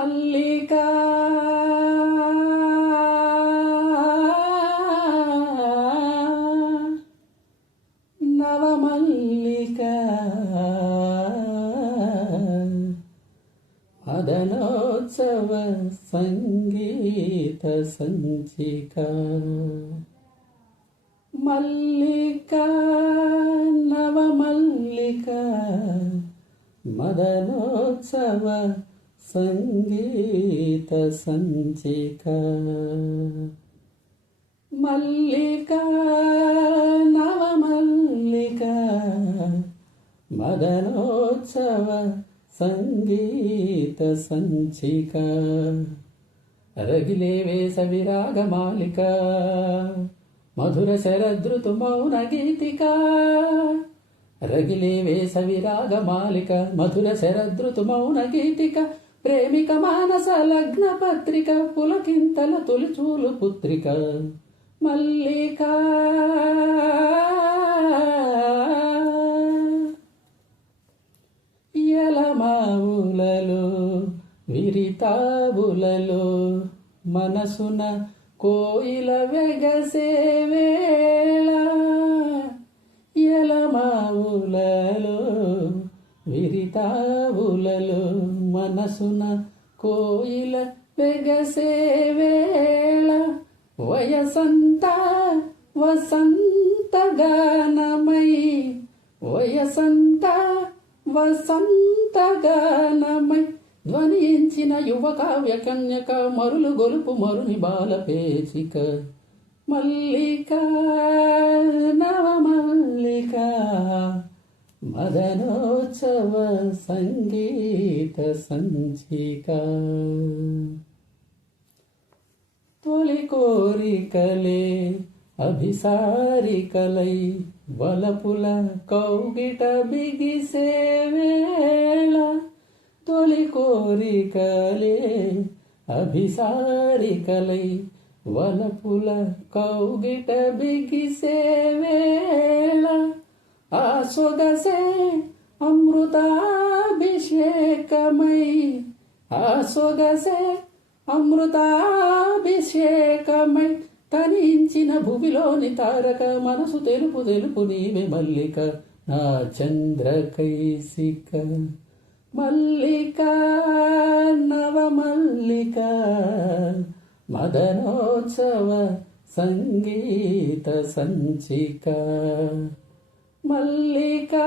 మల్లికా నవమల్లికా మదనోత్సవ సంగీత సంచిక మల్లికా నవమల్లికా మదనోత్సవ సంగీత సంచిక మల్లికా నవమల్లికా మదనోత్సవ సంగీత సంచిక రగిలే వేసవి రాగమాలిక మధుర శరదృతు మౌన గీతిక రగిలే వేసవి రాగమాలిక మధుర శరదృతు మౌన గీతిక ప్రేమిక మానస లగ్న పత్రిక పులకింతల తొలిచూలు పుత్రిక మల్లికా ఎలమావులలో విరితావులలో మనసున కోయిల వెగసే వేళ ఎలమావులలో విరితావులలో మనసున కోయిల వెగసే వేళ వయసంతా వసంతగానమై వయసంతా వసంతగానమై ధ్వనించిన యువ కావ్య కన్యక మరులు గొలుపు మరుని బాల పేచిక మల్లికా నవమల్లికా మదనోత్సవ సంగీత సంచిక తొలి కోరికలే అభిసారికలై వలపుల కౌగిట బిగిసే వేళ తొలి కోరికలే అభిసారికలై వలపుల కౌగిట బిగిసే వేళ ఆ సొగసే అమృతాభిషేకమై ఆ సొగసే అమృతాభిషేకమై తనించిన భువిలోని తారక మనసు తెలుపు తెలుపు నీవే మల్లిక నా చంద్రకైసిక మల్లికా నవమల్లికా మదనోత్సవ సంగీత సంచిక మల్లికా